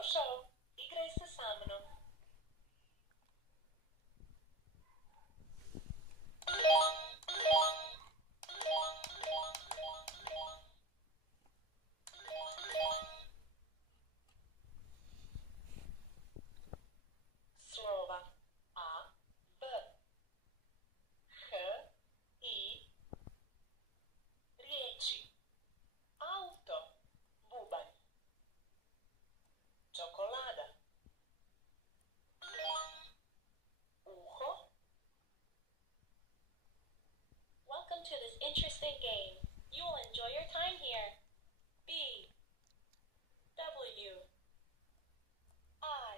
Dobrodošao, igraj se sa mnom. Slova A, B, H, I, riječi auto, bubanj, čokolada, uho. Welcome to this interesting game. You will enjoy your time here. B, W, I,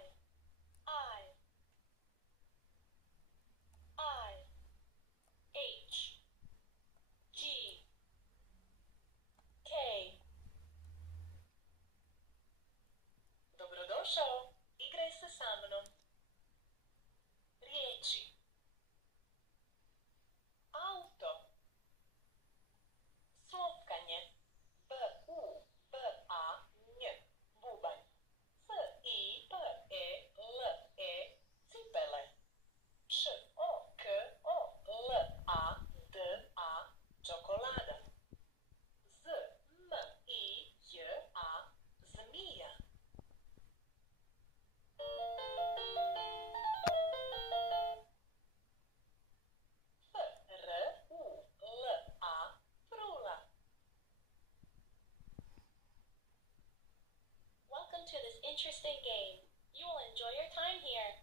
H, G, K. Dobrodošao, igraj se sa mnom. Riječi auto, slovkanje B, U, B, A, Nj, bubanj, C, I, P, E, L, E, cipele, Š, O, K, O, L, A, D, A, čokolada, Z, M, I, J, A, zmija. F, R, U, L, A, frula. Welcome to this interesting game. You will enjoy your time here.